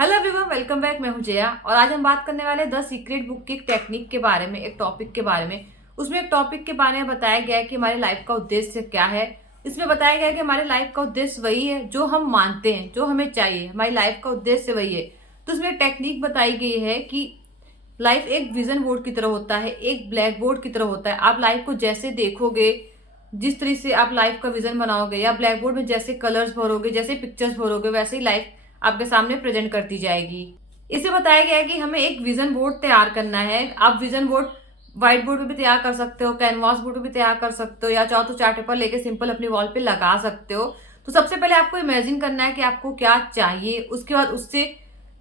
Hello everyone, welcome back. मैं हूं जया और आज हम बात करने वाले हैं द सीक्रेट बुक की एक टेक्निक के बारे में, एक टॉपिक के बारे में। उसमें एक टॉपिक के बारे में बताया गया है कि हमारी लाइफ का उद्देश्य क्या है। इसमें बताया गया है कि हमारी लाइफ का उद्देश्य वही है जो हम मानते हैं, जो हमें चाहिए। हमारी लाइफ का उद्देश्य वही है। तो उसमें एक टेक्निक बताई गई है कि लाइफ एक विजन बोर्ड की तरह होता है, एक ब्लैक बोर्ड की तरह होता है। आप लाइफ को जैसे देखोगे, जिस तरह से आप लाइफ का विजन बनाओगे या ब्लैक बोर्ड में जैसे कलर्स भरोगे, जैसे पिक्चर्स भरोगे, वैसे ही लाइफ आपके सामने प्रेजेंट करती जाएगी। इसे बताया गया है कि हमें एक विजन बोर्ड तैयार करना है। आप विजन बोर्ड व्हाइट बोर्ड पे भी तैयार कर सकते हो, कैनवास बोर्ड पे भी तैयार कर सकते हो, या चाहो तो चार्ट पेपर लेके सिंपल अपनी वॉल पे लगा सकते हो। तो सबसे पहले आपको इमेजिन करना है कि आपको क्या चाहिए। उसके बाद उससे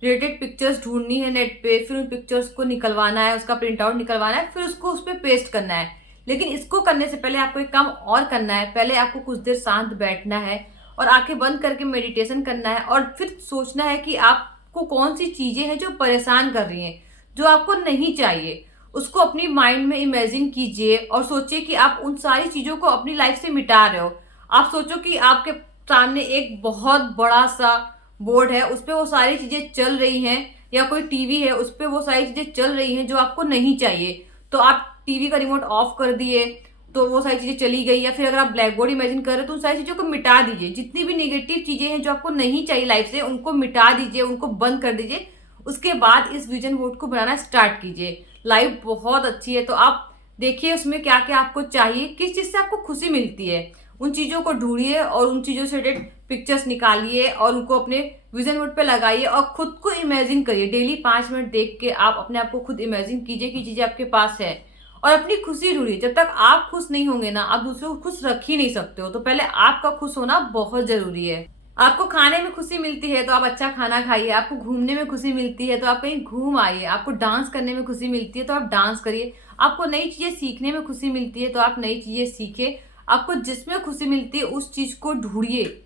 रिलेटेड पिक्चर्स ढूंढनी है नेट पे, फिर उन पिक्चर्स को निकलवाना है, उसका प्रिंट आउट निकलवाना है, फिर उसको उस पर पेस्ट करना है। लेकिन इसको करने से पहले आपको एक काम और करना है। पहले आपको कुछ देर शांत बैठना है और आंखें बंद करके मेडिटेशन करना है, और फिर सोचना है कि आपको कौन सी चीजें हैं जो परेशान कर रही हैं, जो आपको नहीं चाहिए। उसको अपनी माइंड में इमेजिन कीजिए और सोचिए कि आप उन सारी चीजों को अपनी लाइफ से मिटा रहे हो। आप सोचो कि आपके सामने एक बहुत बड़ा सा बोर्ड है, उस पर वो सारी चीजें चल रही हैं, या कोई टीवी है उस पर वो सारी चीजें चल रही हैं जो आपको नहीं चाहिए। तो आप टीवी का रिमोट ऑफ कर दिए तो वो सारी चीजें चली गई। या फिर अगर आप ब्लैक बोर्ड इमेजिन कर रहे हो तो उन सारी चीजों को मिटा दीजिए। जितनी भी निगेटिव चीजें हैं जो आपको नहीं चाहिए लाइफ से, उनको मिटा दीजिए, उनको बंद कर दीजिए। उसके बाद इस विजन बोर्ड को बनाना स्टार्ट कीजिए। लाइफ बहुत अच्छी है, तो आप देखिए उसमें क्या क्या आपको चाहिए, किस चीज से आपको खुशी मिलती है। उन चीजों को ढूंढिए और उन चीजों से रिलेटेड पिक्चर्स निकालिए और उनको अपने विजन बोर्ड पे लगाइए और खुद को इमेजिन करिए। डेली 5 मिनट देख के आप अपने आप को खुद इमेजिन कीजिए कि चीजें आपके पास है, और अपनी खुशी ढूंढिए। जब तक आप खुश नहीं होंगे ना, आप दूसरों को खुश रख ही नहीं सकते हो। तो पहले आपका खुश होना बहुत जरूरी है। आपको खाने में खुशी मिलती है तो आप अच्छा खाना खाइए। आपको घूमने में खुशी मिलती है तो आप कहीं घूम आइए। आपको डांस करने में खुशी मिलती है तो आप डांस करिए। आपको नई चीजें सीखने में खुशी मिलती है तो आप नई चीजें सीखे। आपको जिसमें खुशी मिलती है उस चीज को ढूंढिए,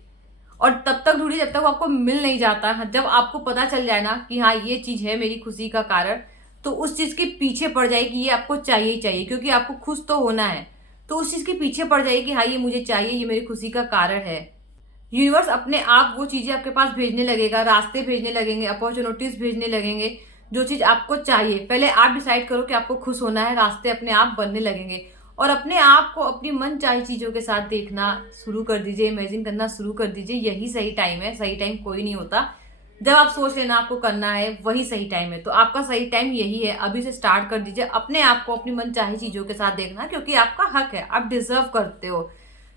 और तब तक ढूंढिए जब तक वो आपको मिल नहीं जाता। जब आपको पता चल जाए ना कि हाँ ये चीज है मेरी खुशी का कारण, तो उस चीज के पीछे पड़ जाए कि ये आपको चाहिए ही चाहिए, क्योंकि आपको खुश तो होना है। तो उस चीज के पीछे पड़ जाए कि हाँ ये मुझे चाहिए, ये मेरी खुशी का कारण है। यूनिवर्स अपने आप वो चीजें आपके पास भेजने लगेगा, रास्ते भेजने लगेंगे, अपॉर्चुनिटीज भेजने लगेंगे जो चीज आपको चाहिए। पहले आप डिसाइड करो कि आपको खुश होना है, रास्ते अपने आप बनने लगेंगे। और अपने आप को अपनी मन चाही चीजों के साथ देखना शुरू कर दीजिए, इमेजिन करना शुरू कर दीजिए। यही सही टाइम है। सही टाइम कोई नहीं होता। जब आप सोच लेना आपको करना है वही सही टाइम है। तो आपका सही टाइम यही है। अभी से स्टार्ट कर दीजिए अपने आप को अपनी मन चाही चीजों के साथ देखना, क्योंकि आपका हक है, आप डिजर्व करते हो।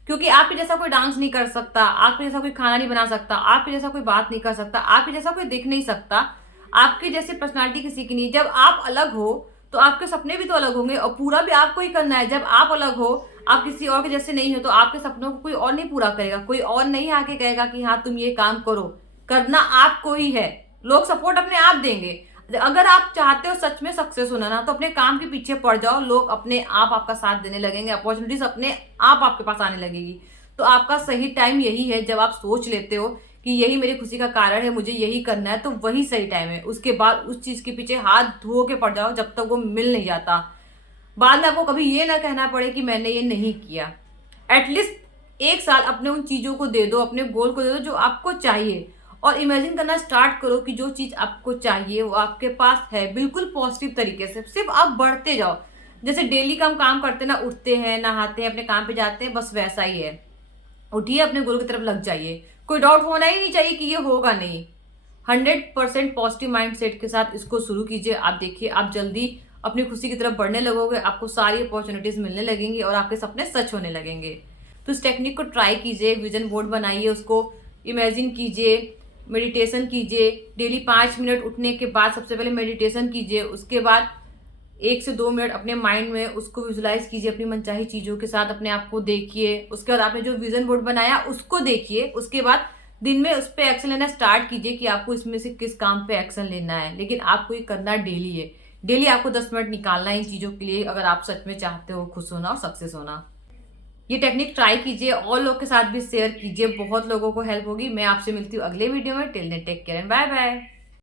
क्योंकि आपके जैसा कोई डांस नहीं कर सकता, आपके जैसा कोई खाना नहीं बना सकता, आपके जैसा कोई बात नहीं कर सकता, आपके जैसा कोई दिख नहीं सकता, आपकी जैसी पर्सनालिटी किसी की नहीं। जब आप अलग हो तो आपके सपने भी तो अलग होंगे, और पूरा भी आपको ही करना है। जब आप अलग हो, आप किसी और के जैसे नहीं हो, तो आपके सपनों को कोई और नहीं पूरा करेगा। कोई और नहीं आके कहेगा कि हाँ तुम ये काम करो। करना आपको ही है। लोग सपोर्ट अपने आप देंगे। अगर आप चाहते हो सच में सक्सेस होना ना, तो अपने काम के पीछे पड़ जाओ। लोग अपने आप आपका साथ देने लगेंगे, अपॉर्चुनिटीज अपने आप आपके पास आने लगेगी। तो आपका सही टाइम यही है। जब आप सोच लेते हो कि यही मेरी खुशी का कारण है, मुझे यही करना है, तो वही सही टाइम है। उसके बाद उस चीज के पीछे हाथ धो के पड़ जाओ जब तक वो मिल नहीं जाता। बाद में आपको कभी ये ना कहना पड़े कि मैंने ये नहीं किया। एटलीस्ट 1 साल अपने उन चीजों को दे दो, अपने गोल को दे दो जो आपको चाहिए, और इमेजिन करना स्टार्ट करो कि जो चीज आपको चाहिए वो आपके पास है। बिल्कुल पॉजिटिव तरीके से सिर्फ आप बढ़ते जाओ। जैसे डेली का हम काम करते ना, उठते हैं, नहाते हैं, अपने काम पे जाते हैं, बस वैसा ही है। उठिए, अपने गोल की तरफ लग जाइए। कोई डाउट होना ही नहीं चाहिए कि ये होगा नहीं। 100% पॉजिटिव माइंड सेट के साथ इसको शुरू कीजिए। आप देखिए आप जल्दी अपनी खुशी की तरफ बढ़ने लगोगे। आपको सारी अपॉर्चुनिटीज मिलने लगेंगी और आपके सपने सच होने लगेंगे। तो इस टेक्निक को ट्राई कीजिए। विजन बोर्ड बनाइए, उसको इमेजिन कीजिए, मेडिटेशन कीजिए। डेली 5 मिनट उठने के बाद सबसे पहले मेडिटेशन कीजिए। उसके बाद 1 से 2 मिनट अपने माइंड में उसको विजुलाइज कीजिए, अपनी मनचाही चीजों के साथ अपने आप को देखिए। उसके बाद आपने जो विजन बोर्ड बनाया उसको देखिए। उसके बाद दिन में उस पर एक्शन लेना स्टार्ट कीजिए कि आपको इसमें से किस काम पे एक्शन लेना है। लेकिन आपको ये करना डेली है। डेली आपको 10 मिनट निकालना है इन चीजों के लिए, अगर आप सच में चाहते हो खुश होना और सक्सेस होना। ये टेक्निक ट्राई कीजिए और लोग के साथ भी शेयर कीजिए। बहुत लोगों को हेल्प होगी। मैं आपसे मिलती हूँ अगले वीडियो में। Till then take care and bye bye.